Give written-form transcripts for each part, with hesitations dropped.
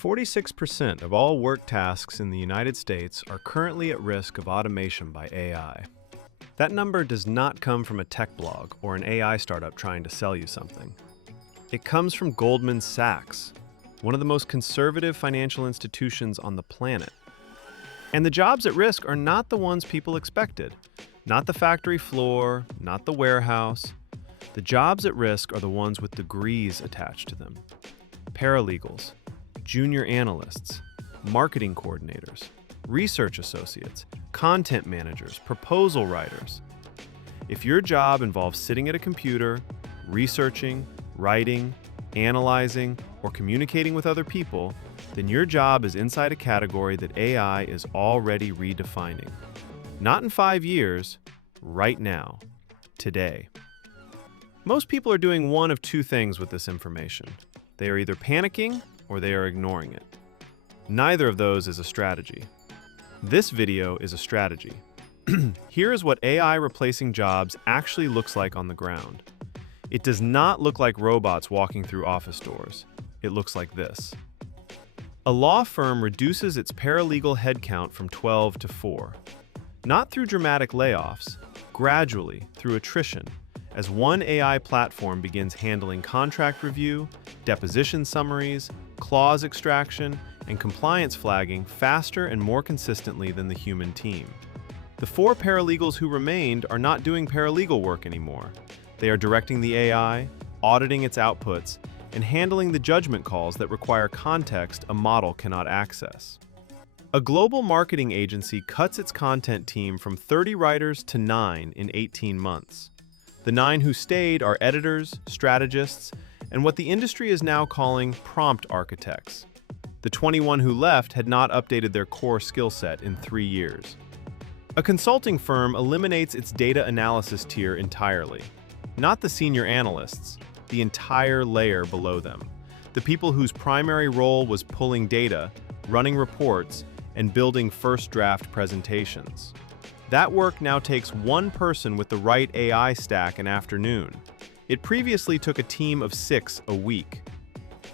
46% of all work tasks in the United States are currently at risk of automation by AI. That number does not come from a tech blog or an AI startup trying to sell you something. It comes from Goldman Sachs, one of the most conservative financial institutions on the planet. And the jobs at risk are not the ones people expected. Not the factory floor, not the warehouse. The jobs at risk are the ones with degrees attached to them. Paralegals, junior analysts, marketing coordinators, research associates, content managers, proposal writers. If your job involves sitting at a computer, researching, writing, analyzing, or communicating with other people, then your job is inside a category that AI is already redefining. Not in 5 years, right now, today. Most people are doing one of two things with this information. They are either panicking or they are ignoring it. Neither of those is a strategy. This video is a strategy. Here is what AI replacing jobs actually looks like on the ground. It does not look like robots walking through office doors. It looks like this. A law firm reduces its paralegal headcount from 12 to 4. Not through dramatic layoffs, gradually through attrition, as one AI platform begins handling contract review, deposition summaries, clause extraction, and compliance flagging faster and more consistently than the human team. The 4 paralegals who remained are not doing paralegal work anymore. They are directing the AI, auditing its outputs, and handling the judgment calls that require context a model cannot access. A global marketing agency cuts its content team from 30 writers to 9 in 18 months. The 9 who stayed are editors, strategists, and what the industry is now calling prompt architects. The 21 who left had not updated their core skill set in 3 years. A consulting firm eliminates its data analysis tier entirely. Not the senior analysts, the entire layer below them. The people whose primary role was pulling data, running reports, and building first draft presentations. That work now takes one person with the right AI stack an afternoon. It previously took a team of 6 a week.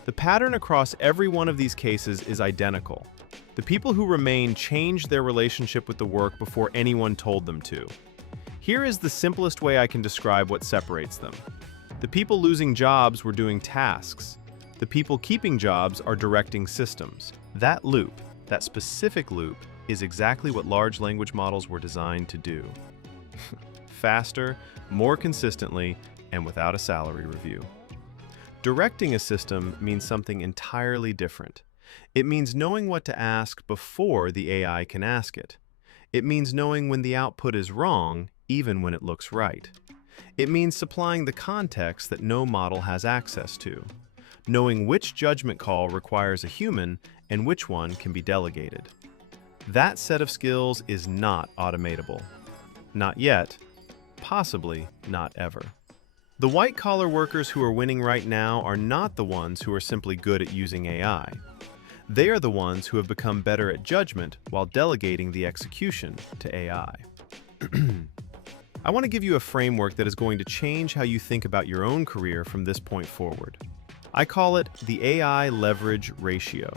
The pattern across every one of these cases is identical. The people who remain changed their relationship with the work before anyone told them to. Here is the simplest way I can describe what separates them. The people losing jobs were doing tasks. The people keeping jobs are directing systems. That loop, that specific loop, is exactly what large language models were designed to do. Faster, more consistently, and without a salary review. Directing a system means something entirely different. It means knowing what to ask before the AI can ask it. It means knowing when the output is wrong, even when it looks right. It means supplying the context that no model has access to. Knowing which judgment call requires a human and which one can be delegated. That set of skills is not automatable. Not yet, possibly not ever. The white-collar workers who are winning right now are not the ones who are simply good at using AI. They are the ones who have become better at judgment while delegating the execution to AI. I want to give you a framework that is going to change how you think about your own career from this point forward. I call it the AI leverage ratio.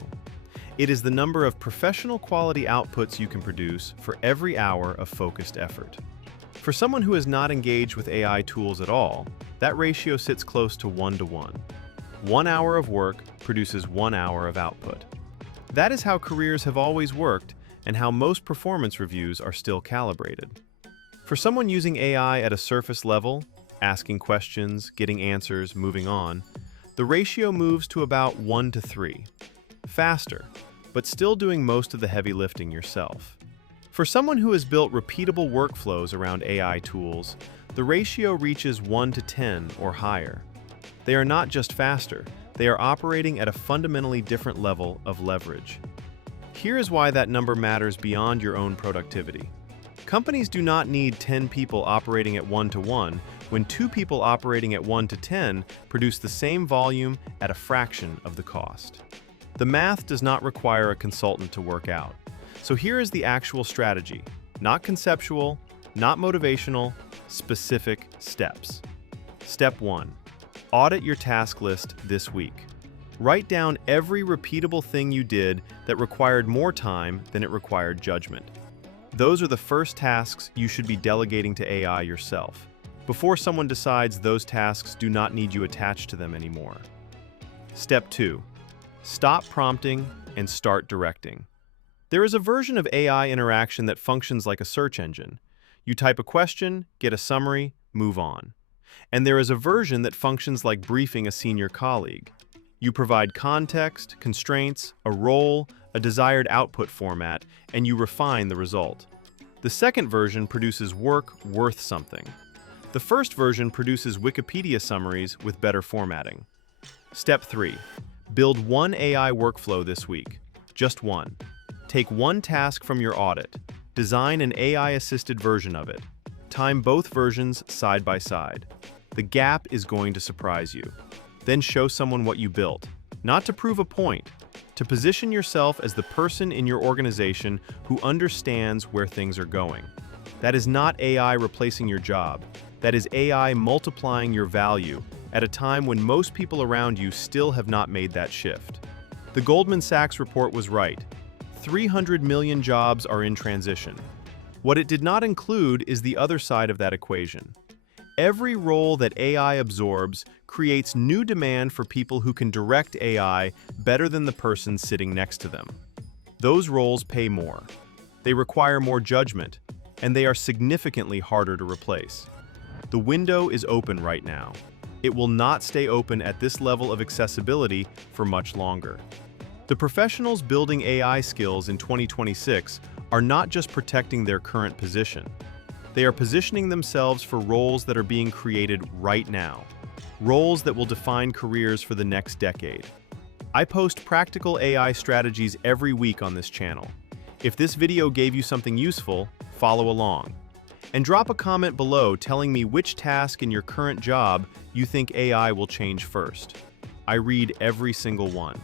It is the number of professional quality outputs you can produce for every hour of focused effort. For someone who is not engaged with AI tools at all, that ratio sits close to 1-to-1. 1 hour of work produces 1 hour of output. That is how careers have always worked and how most performance reviews are still calibrated. For someone using AI at a surface level, asking questions, getting answers, moving on, the ratio moves to about 1-to-3. Faster, but still doing most of the heavy lifting yourself. For someone who has built repeatable workflows around AI tools, the ratio reaches 1-to-10 or higher. They are not just faster, they are operating at a fundamentally different level of leverage. Here is why that number matters beyond your own productivity. Companies do not need 10 people operating at 1-to-1 when 2 people operating at 1-to-10 produce the same volume at a fraction of the cost. The math does not require a consultant to work out. So here is the actual strategy, not conceptual, not motivational, specific steps. Step 1. Audit your task list this week. Write down every repeatable thing you did that required more time than it required judgment. Those are the first tasks you should be delegating to AI yourself, before someone decides those tasks do not need you attached to them anymore. Step 2. Stop prompting and start directing. There is a version of AI interaction that functions like a search engine. You type a question, get a summary, move on. And there is a version that functions like briefing a senior colleague. You provide context, constraints, a role, a desired output format, and you refine the result. The second version produces work worth something. The first version produces Wikipedia summaries with better formatting. Step 3. Build one AI workflow this week. Just one. Take one task from your audit. Design an AI-assisted version of it. Time both versions side by side. The gap is going to surprise you. Then show someone what you built, not to prove a point, to position yourself as the person in your organization who understands where things are going. That is not AI replacing your job. That is AI multiplying your value at a time when most people around you still have not made that shift. The Goldman Sachs report was right. 300 million jobs are in transition. What it did not include is the other side of that equation. Every role that AI absorbs creates new demand for people who can direct AI better than the person sitting next to them. Those roles pay more. They require more judgment, and they are significantly harder to replace. The window is open right now. It will not stay open at this level of accessibility for much longer. The professionals building AI skills in 2026 are not just protecting their current position. They are positioning themselves for roles that are being created right now, roles that will define careers for the next decade. I post practical AI strategies every week on this channel. If this video gave you something useful, follow along. And drop a comment below telling me which task in your current job you think AI will change first. I read every single one.